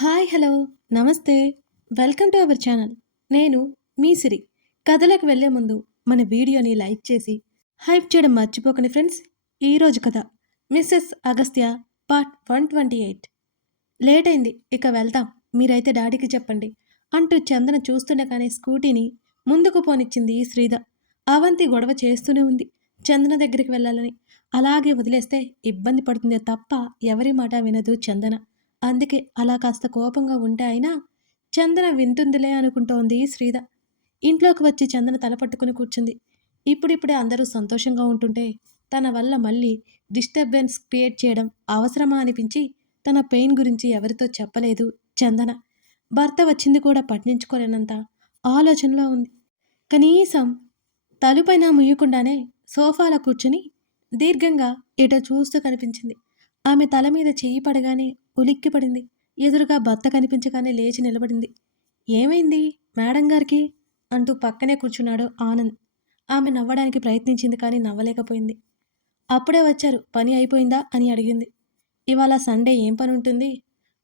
Hi hello నమస్తే welcome to our channel. నేను మీ సిరి. కథలోకి వెళ్ళే ముందు మన వీడియోని లైక్ చేసి హైప్ చేయడం మర్చిపోకండి ఫ్రెండ్స్. ఈరోజు కథ మిస్సెస్ అగస్త్య పార్ట్ 128. లేట్ అయింది, ఇక వెళ్తాం, మీరైతే డాడీకి చెప్పండి అంటూ చందన చూస్తుండగానే స్కూటీని ముందుకు పోనిచ్చింది శ్రీధ. అవంతి గొడవ చేస్తూనే ఉంది చందన దగ్గరికి వెళ్ళాలని. అలాగే వదిలేస్తే ఇబ్బంది పడుతుందే తప్ప ఎవరి మాట వినదు చందన. అందుకే అలా కాస్త కోపంగా ఉంటే అయినా చందన వింటుందిలే అనుకుంటోంది శ్రీధ. ఇంట్లోకి వచ్చి చందన తల పట్టుకుని కూర్చుంది. ఇప్పుడిప్పుడే అందరూ సంతోషంగా ఉంటుంటే తన వల్ల మళ్ళీ డిస్టర్బెన్స్ క్రియేట్ చేయడం అవసరమా అనిపించి తన పెయిన్ గురించి ఎవరితో చెప్పలేదు చందన. భర్త వచ్చింది కూడా పట్టించుకోలేనంత ఆలోచనలో ఉంది. కనీసం తలుపైన ముయ్యకుండానే సోఫాలో కూర్చుని దీర్ఘంగా ఎటో చూస్తూ కనిపించింది. ఆమె తల మీద చెయ్యి పడగానే ఉలిక్కిపడింది. ఎదురుగా భర్త కనిపించగానే లేచి నిలబడింది. ఏమైంది మేడం గారికి అంటూ పక్కనే కూర్చున్నాడు ఆనంద్. ఆమె నవ్వడానికి ప్రయత్నించింది కానీ నవ్వలేకపోయింది. అప్పుడే వచ్చారు, పని అయిపోయిందా అని అడిగింది. ఇవాళ సండే, ఏం పని ఉంటుంది?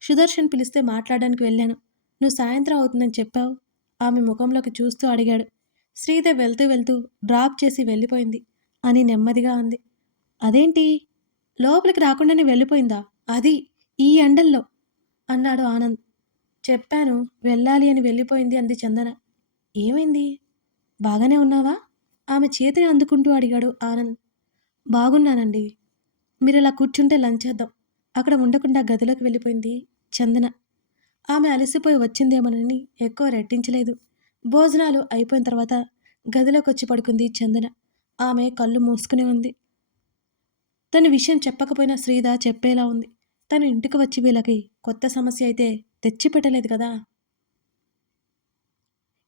సుదర్శన్ పిలిస్తే మాట్లాడడానికి వెళ్ళాను. నువ్వు సాయంత్రం అవుతుందని చెప్పావు. ఆమె ముఖంలోకి చూస్తూ అడిగాడు. శ్రీధ వెళ్తూ వెళ్తూ డ్రాప్ చేసి వెళ్ళిపోయింది అని నెమ్మదిగా అంది. అదేంటి, లోపలికి రాకుండానే వెళ్ళిపోయిందా? అది ఈ ఎండల్లో అన్నాడు ఆనంద్. చెప్పాను వెళ్ళాలి అని వెళ్ళిపోయింది అంది చందన. ఏమైంది, బాగానే ఉన్నావా? ఆమె చేతిని అందుకుంటూ అడిగాడు ఆనంద్. బాగున్నానండి, మీరు ఇలా కూర్చుంటే లంచ్ చేద్దాం. అక్కడ ఉండకుండా గదిలోకి వెళ్ళిపోయింది చందన. ఆమె అలసిపోయి వచ్చిందేమోనని ఎక్కువ రెట్టించలేదు. భోజనాలు అయిపోయిన తర్వాత గదిలోకి వచ్చి పడుకుంది చందన. ఆమె కళ్ళు మూసుకునే ఉంది. తన విషయం చెప్పకపోయినా శ్రీధ చెప్పేలా ఉంది. తను ఇంటికి వచ్చి వీళ్ళకి కొత్త సమస్య అయితే తెచ్చిపెట్టలేదు కదా.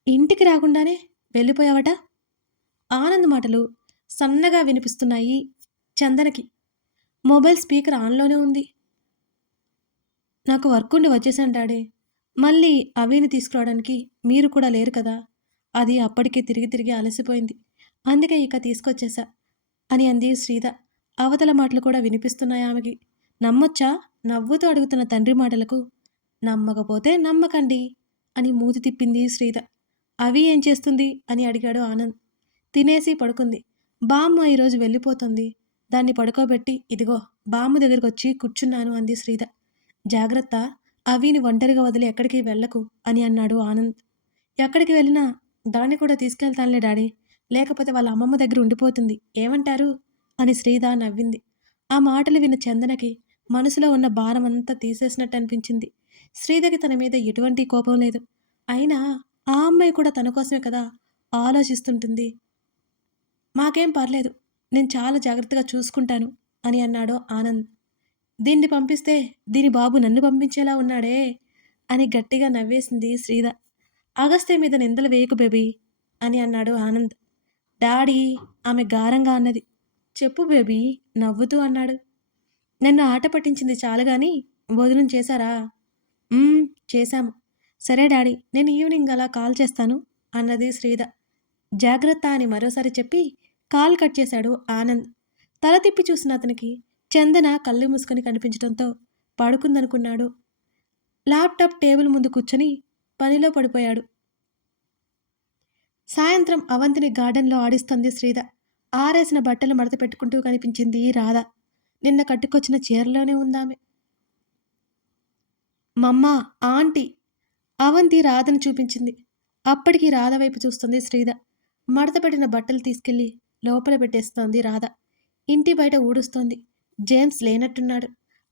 ఇంటికి రాకుండానే వెళ్ళిపోయావట? ఆనంద్ మాటలు సన్నగా వినిపిస్తున్నాయి చందనకి. మొబైల్ స్పీకర్ ఆన్లోనే ఉంది. నాకు వర్క్ ఉండి వచ్చేసాను డాడీ. మళ్ళీ అవిని తీసుకురావడానికి మీరు కూడా లేరు కదా. అది అప్పటికే తిరిగి తిరిగి అలసిపోయింది. అందుకే ఇక తీసుకొచ్చేసా అని అంది శ్రీధ. అవతల మాటలు కూడా వినిపిస్తున్నాయి ఆమెకి. నమ్మొచ్చా? నవ్వుతూ అడుగుతున్న తండ్రి మాటలకు నమ్మకపోతే నమ్మకండి అని మూతి తిప్పింది శ్రీధ. అవి ఏం చేస్తుంది అని అడిగాడు ఆనంద్. తినేసి పడుకుంది. బామ్మ ఈరోజు వెళ్ళిపోతుంది. దాన్ని పడుకోబెట్టి ఇదిగో బామ్మ దగ్గరికి వచ్చి కూర్చున్నాను అంది శ్రీధ. జాగ్రత్త, అవిని ఒంటరిగా వదిలి ఎక్కడికి వెళ్ళకు అని అన్నాడు ఆనంద్. ఎక్కడికి వెళ్ళినా దాన్ని కూడా తీసుకెళ్తానులే డాడీ, లేకపోతే వాళ్ళ అమ్మమ్మ దగ్గర ఉండిపోతుంది, ఏమంటారు అని శ్రీధ నవ్వింది. ఆ మాటలు విన్న చందనకి మనసులో ఉన్న భారమంతా తీసేసినట్టు అనిపించింది. శ్రీధకి తన మీద ఎటువంటి కోపం లేదు. అయినా ఆ అమ్మాయి కూడా తన కోసమే కదా ఆలోచిస్తుంటుంది. మాకేం పర్లేదు, నేను చాలా జాగ్రత్తగా చూసుకుంటాను అని అన్నాడు ఆనంద్. దీన్ని పంపిస్తే దీని బాబు నన్ను పంపించేలా ఉన్నాడే అని గట్టిగా నవ్వేసింది శ్రీధ. అగస్త్య మీద నిందలు వేయకు బేబీ అని అన్నాడు ఆనంద్. డాడీ, ఆమె గారంగా అన్నది. చెప్పు బేబీ నవ్వుతూ అన్నాడు. నన్ను ఆట పట్టించింది చాలు గాని భోజనం చేశారా? చేశాము. సరే డాడీ, నేను ఈవినింగ్ అలా కాల్ చేస్తాను అన్నది శ్రీధ. జాగ్రత్త అని మరోసారి చెప్పి కాల్ కట్ చేశాడు ఆనంద్. తల తిప్పి చూసిన అతనికి చందన కళ్ళు మూసుకొని కనిపించడంతో పడుకుందనుకున్నాడు. ల్యాప్టాప్ టేబుల్ ముందు కూర్చొని పనిలో పడిపోయాడు. సాయంత్రం అవంతిని గార్డెన్లో ఆడిస్తుంది శ్రీధ. ఆరేసిన బట్టలు మడత పెట్టుకుంటూ కనిపించింది రాధ. నిన్న కట్టుకొచ్చిన చీరలోనే ఉందామె. మమ్మ, ఆంటీ అవంతి రాధను చూపించింది. అప్పటికి రాధ వైపు చూస్తుంది శ్రీధ. మడతపెట్టిన బట్టలు తీసుకెళ్లి లోపల పెట్టేస్తోంది రాధ. ఇంటి బయట ఊడుస్తోంది. జేమ్స్ లేనట్టున్నాడు.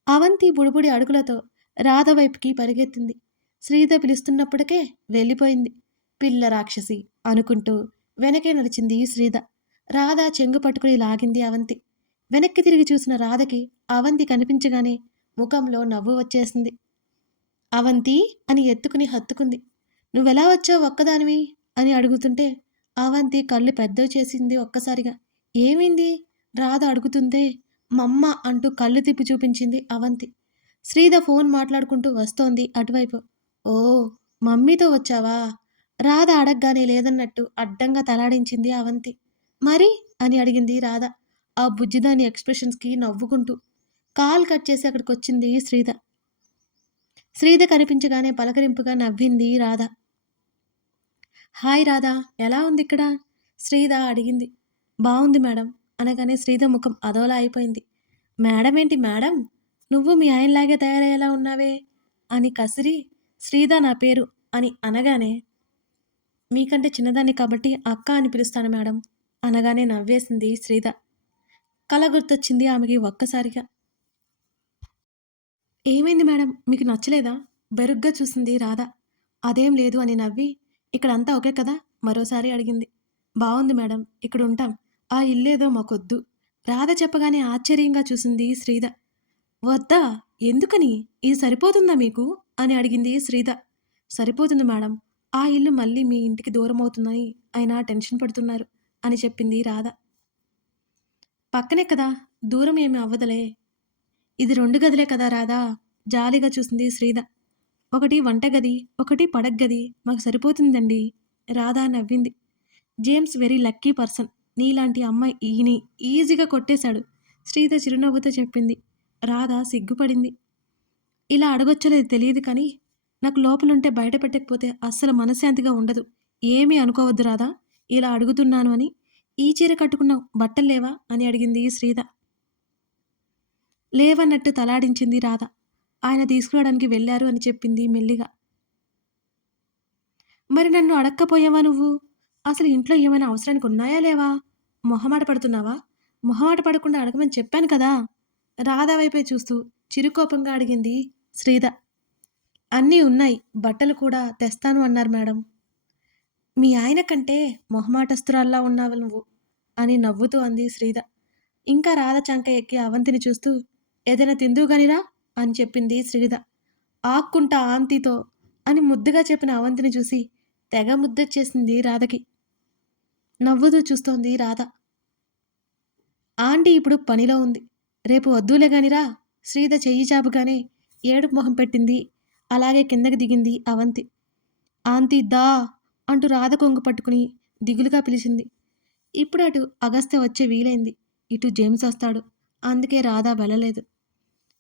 అవంతి బుడిబుడి అడుగులతో రాధ వైపుకి పరిగెత్తింది. శ్రీధ పిలుస్తున్నప్పటికే వెళ్ళిపోయింది. పిల్ల రాక్షసి అనుకుంటూ వెనకే నడిచింది శ్రీధ. రాధ చెంగు పట్టుకుని లాగింది అవంతి. వెనక్కి తిరిగి చూసిన రాధకి అవంతి కనిపించగానే ముఖంలో నవ్వు వచ్చేసింది. అవంతి అని ఎత్తుకుని హత్తుకుంది. నువ్వెలా వచ్చావు ఒక్కదానివి అని అడుగుతుంటే అవంతి కళ్ళు పెద్దవి చేసింది ఒక్కసారిగా. ఏమైంది రాధ అడుగుతుందే. మమ్మ అంటూ కళ్ళు తిప్పి చూపించింది అవంతి. శ్రీధ ఫోన్ మాట్లాడుకుంటూ వస్తోంది అటువైపు. ఓ, మమ్మీతో వచ్చావా? రాధ అడగగానే లేదన్నట్టు అడ్డంగా తలాడించింది అవంతి. మరి అని అడిగింది రాధ ఆ బుజ్జిదాని ఎక్స్ప్రెషన్స్కి నవ్వుకుంటూ. కాల్ కట్ చేసి అక్కడికి వచ్చింది శ్రీధ. శ్రీధ కనిపించగానే పలకరింపుగా నవ్వింది రాధ. హాయ్ రాధా! ఎలా ఉందిక్కడ? శ్రీధ అడిగింది. బావుంది మేడం అనగానే శ్రీధ ముఖం అదోలా అయిపోయింది. మేడం ఏంటి మేడం? నువ్వు మీ ఆయనలాగే తయారయ్యేలా ఉన్నావే అని కసిరి శ్రీధ నా పేరు అని అనగానే మీకంటే చిన్నదాన్ని కాబట్టి అక్క అని పిలుస్తాను మేడం అనగానే నవ్వేసింది శ్రీధ. కల గుర్తొచ్చింది ఆమెకి ఒక్కసారిగా. ఏమైంది మేడం మీకు నచ్చలేదా? బెరుగ్గా చూసింది రాధ. అదేం లేదు అని నవ్వి ఇక్కడంతా ఓకే కదా మరోసారి అడిగింది. బావుంది మేడం ఇక్కడుంటాం. ఆ ఇల్లేదో మాకొద్దు. రాధ చెప్పగానే ఆశ్చర్యంగా చూసింది శ్రీధ. వద్దా? ఎందుకని? ఇది సరిపోతుందా మీకు? అని అడిగింది శ్రీధ. సరిపోతుంది మేడం. ఆ ఇల్లు మళ్ళీ మీ ఇంటికి దూరమవుతుందని ఆయన టెన్షన్ పడుతున్నారు అని చెప్పింది రాధ. పక్కనే కదా! దూరం ఏమి అవ్వదులే. ఇది 2 గదులే కదా రాధా! జాలిగా చూసింది శ్రీధ. ఒకటి వంటగది, ఒకటి పడగ్గది. మాకు సరిపోతుందండి. రాధ నవ్వింది. James very lucky person. నీలాంటి అమ్మాయి ఈయని ఈజీగా కొట్టేశాడు. శ్రీధ చిరునవ్వుతో చెప్పింది. రాధ సిగ్గుపడింది. ఇలా అడగొచ్చో లేదో తెలియదు కానీ, నాకు లోపలుంటే బయట పెట్టకపోతే అస్సలు మనశ్శాంతిగా ఉండదు. ఏమీ అనుకోవద్దు రాధా! ఇలా అడుగుతున్నాను అని. ఈ చీర కట్టుకున్నావు బట్టల్లేవా? అని అడిగింది శ్రీధ. లేవన్నట్టు తలాడించింది రాధ. ఆయన తీసుకురావడానికి వెళ్లారు అని చెప్పింది మెల్లిగా. మరి నన్ను అడక్కపోయావా నువ్వు? అసలు ఇంట్లో ఏమైనా అవసరానికి ఉన్నాయా లేవా? మొహమాట పడుతున్నావా? మొహమాట పడకుండా అడగమని చెప్పాను కదా! రాధ వైపే చూస్తూ చిరుకోపంగా అడిగింది శ్రీధ. అన్నీ ఉన్నాయి. బట్టలు కూడా తెస్తాను అన్నారు మేడం. మీ ఆయన కంటే మొహమాటస్తురాల్లా ఉన్నావు నువ్వు అని నవ్వుతూ అంది శ్రీధ. ఇంకా రాధ చంక ఎక్కి అవంతిని చూస్తూ ఏదైనా తిందువుగానిరా అని చెప్పింది శ్రీధ. ఆక్కుంటా ఆంటీతో అని ముద్దుగా చెప్పిన అవంతిని చూసి తెగ ముద్దొచ్చేసింది రాధకి. నవ్వుతూ చూస్తోంది రాధ. ఆంటీ ఇప్పుడు పనిలో ఉంది. రేపు వద్దూలే గానిరా. శ్రీధ చెయ్యి చాపుగానే ఏడుపు మొహం పెట్టింది. అలాగే కిందకి దిగింది అవంతి. ఆంటీ దా అంటూ రాధ కొంగు పట్టుకుని దిగులుగా పిలిచింది. ఇప్పుడు అటు అగస్త్య వచ్చే వీలైంది. ఇటు జేమ్స్ వస్తాడు. అందుకే రాధ వెళ్ళలేదు.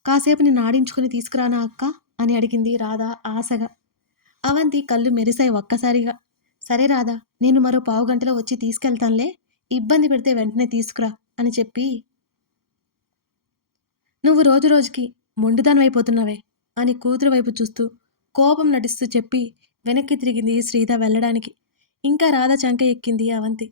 కాసేపు నిన్ను ఆడించుకుని తీసుకురానా అక్క అని అడిగింది రాధ ఆశగా. అవంతి కళ్ళు మెరిశాయి ఒక్కసారిగా. సరే రాధా నేను మరో పావుగంటలో వచ్చి తీసుకెళ్తానులే. ఇబ్బంది పెడితే వెంటనే తీసుకురా అని చెప్పి నువ్వు రోజు రోజుకి మొండిదానివైపోతున్నావే అని కూతురు వైపు చూస్తూ కోపం నటిస్తూ చెప్పి వెనక్కి తిరిగింది శ్రీధ వెళ్ళడానికి. ఇంకా రాధ చంక ఎక్కింది అవంతి.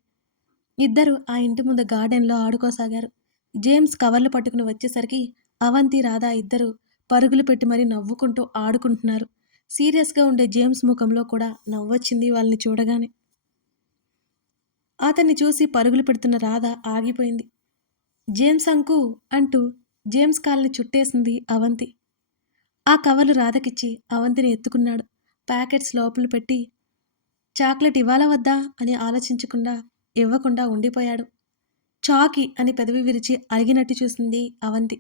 ఇద్దరు ఆ ఇంటి ముందు గార్డెన్లో ఆడుకోసాగారు. జేమ్స్ కవర్లు పట్టుకుని వచ్చేసరికి అవంతి రాధ ఇద్దరు పరుగులు పెట్టి మరీ నవ్వుకుంటూ ఆడుకుంటున్నారు. సీరియస్గా ఉండే జేమ్స్ ముఖంలో కూడా నవ్వొచ్చింది వాళ్ళని చూడగానే. అతన్ని చూసి పరుగులు పెడుతున్న రాధ ఆగిపోయింది. జేమ్స్ అంకు అంటూ జేమ్స్ కాల్ని చుట్టేసింది అవంతి. ఆ కవర్లు రాధకిచ్చి అవంతిని ఎత్తుకున్నాడు. ప్యాకెట్స్ లోపల పెట్టి చాక్లెట్ ఇవ్వాలా వద్దా అని ఆలోచించకుండా ఇవ్వకుండా ఉండిపోయాడు. చాకి అని పెదవి విరిచి అలిగినట్టు చూసింది అవంతి.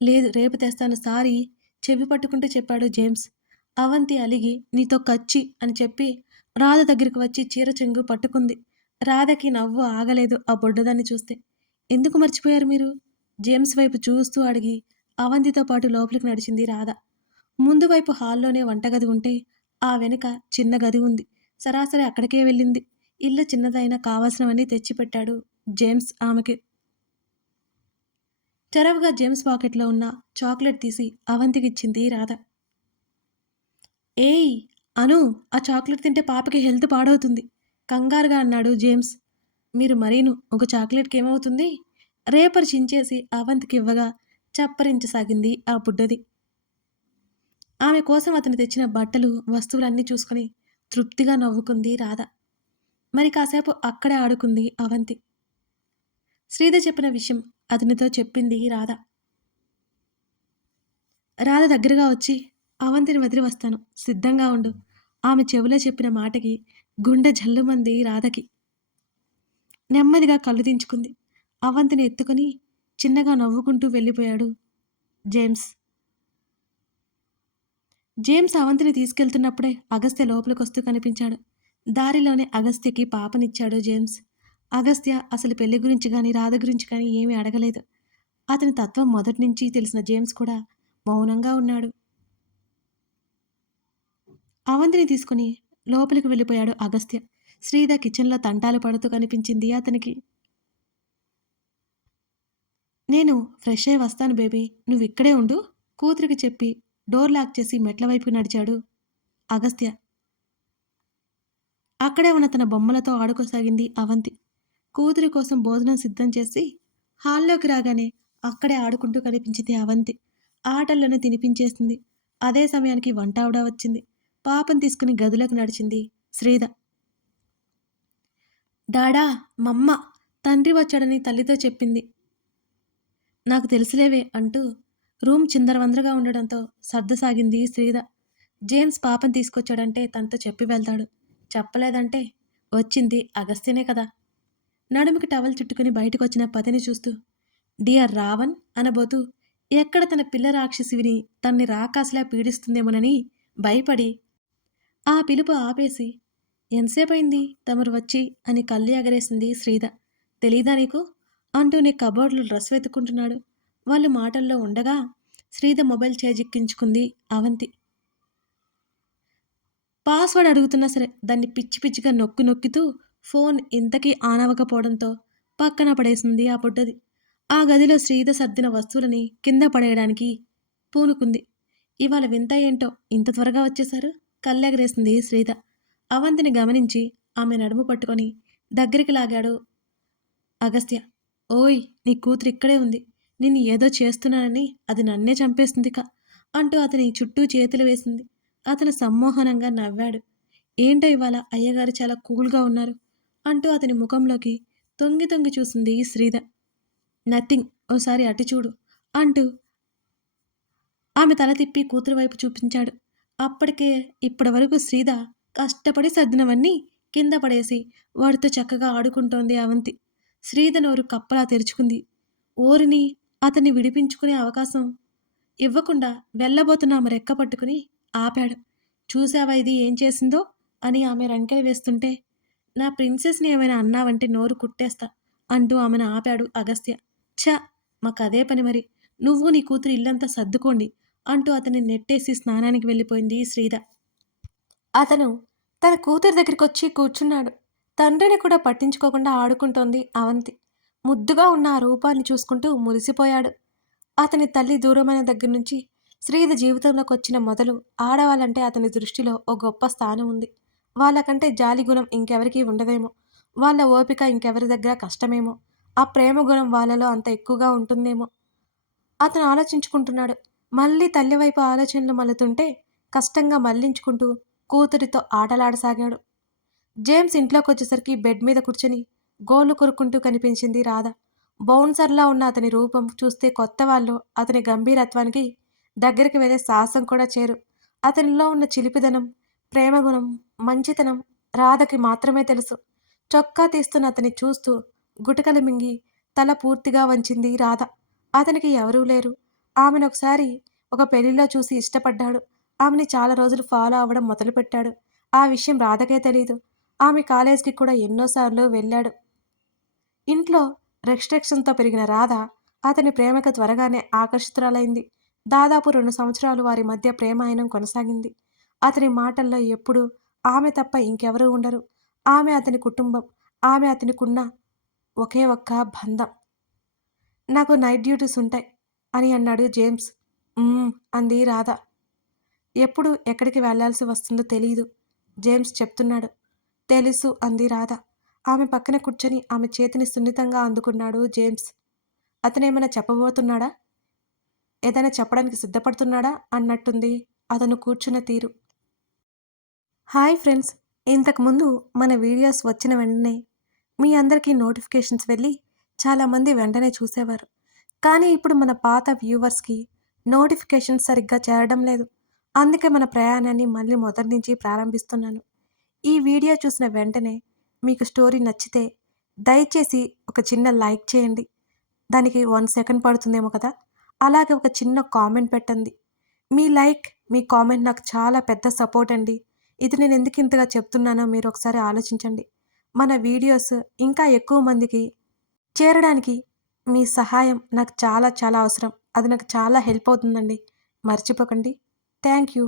లేదు రేపు తెస్తాను సారీ చెవి పట్టుకుంటూ చెప్పాడు జేమ్స్. అవంతి అలిగి నీతో కచ్చి అని చెప్పి రాధ దగ్గరికి వచ్చి చీర చెంగు పట్టుకుంది. రాధకి నవ్వు ఆగలేదు ఆ బొడ్డదాన్ని చూస్తే. ఎందుకు మర్చిపోయారు మీరు? జేమ్స్ వైపు చూస్తూ అడిగి అవంతితో పాటు లోపలికి నడిచింది రాధ. ముందు వైపు హాల్లోనే వంటగది ఉంటే ఆ వెనుక చిన్న గది ఉంది. సరాసరి అక్కడికే వెళ్ళింది. ఇల్లు చిన్నదైనా కావాల్సినవన్నీ తెచ్చిపెట్టాడు జేమ్స్ ఆమెకి. చొరవగా జేమ్స్ పాకెట్లో ఉన్న చాక్లెట్ తీసి అవంతికిచ్చింది రాధ. ఏయ్ అను ఆ చాక్లెట్ తింటే పాపకి హెల్త్ పాడవుతుంది కంగారుగా అన్నాడు జేమ్స్. మీరు మరీను ఒక చాక్లెట్కి ఏమవుతుంది? రేపర్ చించేసి అవంతికి ఇవ్వగా చప్పరించసాగింది ఆ బుడ్డది. ఆమె కోసం అతను తెచ్చిన బట్టలు వస్తువులన్నీ చూసుకుని తృప్తిగా నవ్వుకుంది రాధ. మరి కాసేపు అక్కడే ఆడుకుంది అవంతి. శ్రీధ చెప్పిన విషయం అతనితో చెప్పింది రాధ. రాధ దగ్గరగా వచ్చి అవంతిని వదిలి వస్తాను సిద్ధంగా ఉండు. ఆమె చెవిలో చెప్పిన మాటకి గుండె జల్లుమంది రాధకి. నెమ్మదిగా కళ్ళు దించుకుంది. అవంతిని ఎత్తుకుని చిన్నగా నవ్వుకుంటూ వెళ్ళిపోయాడు జేమ్స్. జేమ్స్ అవంతిని తీసుకెళ్తున్నప్పుడే అగస్త్య లోపలికొస్తూ కనిపించాడు. దారిలోనే అగస్త్యకి పాపనిచ్చాడు జేమ్స్. అగస్త్య అసలు పెళ్లి గురించి కానీ రాధ గురించి కానీ ఏమీ అడగలేదు. అతని తత్వం మొదటి నుంచి తెలిసిన జేమ్స్ కూడా మౌనంగా ఉన్నాడు. అవంతిని తీసుకుని లోపలికి వెళ్ళిపోయాడు అగస్త్య. శ్రీధ కిచెన్‌లో తంటాలు పడుతూ కనిపించింది అతనికి. "నేను ఫ్రెష్ అయ్యి వస్తాను బేబీ. నువ్విక్కడే ఉండు" కూతురికి చెప్పి డోర్ లాక్ చేసి మెట్ల వైపుకి నడిచాడు అగస్త్య. అక్కడే ఉన్న తన బొమ్మలతో ఆడుకోసాగింది అవంతి. కూతురి కోసం భోజనం సిద్ధం చేసి హాల్లోకి రాగానే అక్కడే ఆడుకుంటూ కనిపించింది అవంతి. ఆటల్లోనే తినిపించేసింది. అదే సమయానికి వంటావిడ వచ్చింది. పాపను తీసుకుని గదిలోకి నడిచింది శ్రీధ. డాడా, మమ్మ, తండ్రి వచ్చాడని తల్లితో చెప్పింది. నాకు తెలుసులేవే అంటూ రూమ్ చిందరవందరగా ఉండడంతో సర్దసాగింది శ్రీధ. జేమ్స్ పాపను తీసుకొచ్చాడంటే తనతో చెప్పి వెళ్తాడు. చెప్పలేదంటే వచ్చింది అగస్త్యనే కదా. నడుముకి టవల్ చుట్టుకుని బయటకొచ్చిన పతిని చూస్తూ డియర్ రావణ్ అనబోతూ ఎక్కడ తన పిల్ల రాక్షసివిని తన్ని రాకాసిలా పీడిస్తుందేమోనని భయపడి ఆ పిలుపు ఆపేసి ఎంతసేపయింది తమరు వచ్చి అని కళ్ళు ఎగరేసింది శ్రీధ. తెలీదా నీకు అంటూ నీ కబోర్డ్లో డ్రెస్ వెతుక్కుంటున్నాడు. వాళ్ళు మాటల్లో ఉండగా శ్రీధ మొబైల్ చేజిక్కించుకుంది అవంతి. పాస్వర్డ్ అడుగుతున్నా సరే దాన్ని పిచ్చి పిచ్చిగా నొక్కితూ ఫోన్ ఇంతకీ ఆన్ అవ్వకపోవడంతో పక్కన పడేసింది ఆ బుడ్డది. ఆ గదిలో శ్రీధ సర్దిన వస్తువులని కింద పడేయడానికి పూనుకుంది. ఇవాళ వింత ఏంటో ఇంత త్వరగా వచ్చేశారు కళ్ళెగరేసింది శ్రీధ. అవంతిని గమనించి ఆమె నడుము పట్టుకొని దగ్గరికి లాగాడు అగస్త్య. ఓయ్, నీ కూతురు ఇక్కడే ఉంది. నిన్ను ఏదో చేస్తున్నానని అది నన్నే చంపేస్తుందిక అంటూ అతని చుట్టూ చేతులు వేసింది. అతను సమ్మోహనంగా నవ్వాడు. ఏంటో ఇవాళ అయ్యగారు చాలా కూల్గా ఉన్నారు అంటూ అతని ముఖంలోకి తొంగి తొంగి చూసింది శ్రీధ. నథింగ్, ఓసారి అటు చూడు అంటూ ఆమె తల తిప్పి కూతురు వైపు చూపించాడు. అప్పటికే ఇప్పటి వరకు శ్రీధ కష్టపడి సర్దినవన్నీ కింద పడేసి వాడితో చక్కగా ఆడుకుంటోంది అవంతి. శ్రీధ నోరు కప్పలా తెరుచుకుంది. ఓరిని అతన్ని విడిపించుకునే అవకాశం ఇవ్వకుండా వెళ్ళబోతున్న ఆమె రెక్క పట్టుకుని ఆపాడు. చూశావా ఇది ఏం చేసిందో అని ఆమె రంకెలు వేస్తుంటే నా ప్రిన్సెస్ని ఏమైనా అన్నావంటే నోరు కుట్టేస్తా అంటూ ఆమెను ఆపాడు అగస్త్య. ఛ, మాకదే పని మరి. నువ్వు నీ కూతురు ఇల్లంతా సర్దుకోండి అంటూ అతన్ని నెట్టేసి స్నానానికి వెళ్ళిపోయింది శ్రీధ. అతను తన కూతురి దగ్గరికొచ్చి కూర్చున్నాడు. తండ్రిని కూడా పట్టించుకోకుండా ఆడుకుంటోంది అవంతి. ముద్దుగా ఉన్న ఆ రూపాన్ని చూసుకుంటూ మురిసిపోయాడు. అతని తల్లి దూరమైన దగ్గర నుంచి శ్రీధ జీవితంలోకి వచ్చిన మొదలు ఆడవాళ్ళంటే అతని దృష్టిలో ఓ గొప్ప స్థానం ఉంది. వాళ్ళకంటే జాలి గుణం ఇంకెవరికీ ఉండదేమో. వాళ్ళ ఓపిక ఇంకెవరి దగ్గర కష్టమేమో. ఆ ప్రేమ గుణం వాళ్ళలో అంత ఎక్కువగా ఉంటుందేమో. అతను ఆలోచించుకుంటున్నాడు. మళ్ళీ తల్లి వైపు ఆలోచనలు మల్లుతుంటే కష్టంగా మళ్లించుకుంటూ కూతురితో ఆటలాడసాగాడు. జేమ్స్ ఇంట్లోకొచ్చేసరికి బెడ్ మీద కూర్చొని గోళ్లు కొరుక్కుంటూ కనిపించింది రాధ. బౌన్సర్లా ఉన్న అతని రూపం చూస్తే కొత్త వాళ్ళు అతని గంభీరత్వానికి దగ్గరికి వెళ్ళే సాహసం కూడా చేరు. అతనిలో ఉన్న చిలిపిదనం, ప్రేమగుణం, మంచితనం రాధకి మాత్రమే తెలుసు. చొక్కా తీస్తున్న అతన్ని చూస్తూ గుటకలు మింగి తల పూర్తిగా వంచింది రాధ. అతనికి ఎవరూ లేరు. ఆమెను ఒకసారి ఒక పెళ్లిలో చూసి ఇష్టపడ్డాడు. ఆమెని చాలా రోజులు ఫాలో అవ్వడం మొదలుపెట్టాడు. ఆ విషయం రాధకే తెలీదు. ఆమె కాలేజ్కి కూడా ఎన్నోసార్లు వెళ్ళాడు. ఇంట్లో రెస్ట్రిక్షన్తో పెరిగిన రాధ అతని ప్రేమకు త్వరగానే ఆకర్షితురాలైంది. దాదాపు 2 సంవత్సరాలు వారి మధ్య ప్రేమాయణం కొనసాగింది. అతని మాటల్లో ఎప్పుడూ ఆమె తప్ప ఇంకెవరూ ఉండరు. ఆమె అతని కుటుంబం. ఆమె అతనికున్న ఒకే ఒక్క బంధం. నాకు నైట్ డ్యూటీస్ ఉంటాయి అని అన్నాడు జేమ్స్. అంది రాధ. ఎప్పుడు ఎక్కడికి వెళ్లాల్సి వస్తుందో తెలీదు జేమ్స్ చెప్తున్నాడు. తెలుసు అంది రాధ. ఆమె పక్కన కూర్చొని ఆమె చేతిని సున్నితంగా అందుకున్నాడు జేమ్స్. అతనేమైనా చెప్పబోతున్నాడా? ఏదైనా చెప్పడానికి సిద్ధపడుతున్నాడా అన్నట్టుంది అతను కూర్చున్న తీరు. హాయ్ ఫ్రెండ్స్, ఇంతకుముందు మన వీడియోస్ వచ్చిన వెంటనే మీ అందరికీ నోటిఫికేషన్స్ వెళ్ళి చాలామంది వెంటనే చూసేవారు. కానీ ఇప్పుడు మన పాత వ్యూవర్స్కి నోటిఫికేషన్స్ సరిగ్గా చేరడం లేదు. అందుకే మన ప్రయాణాన్ని మళ్ళీ మొదటి నుంచి ప్రారంభిస్తున్నాను. ఈ వీడియో చూసిన వెంటనే మీకు స్టోరీ నచ్చితే దయచేసి ఒక చిన్న లైక్ చేయండి. దానికి 1 సెకండ్ పడుతుందేమో కదా. అలాగే ఒక చిన్న కామెంట్ పెట్టండి. మీ లైక్, మీ కామెంట్ నాకు చాలా పెద్ద సపోర్ట్ అండి. ఇది నేను ఎందుకు ఇంతగా చెప్తున్నానో మీరు ఒకసారి ఆలోచించండి. మన వీడియోస్ ఇంకా ఎక్కువ మందికి చేరడానికి మీ సహాయం నాకు చాలా చాలా అవసరం. అది నాకు చాలా హెల్ప్ అవుతుందండి. మర్చిపోకండి. Thank you.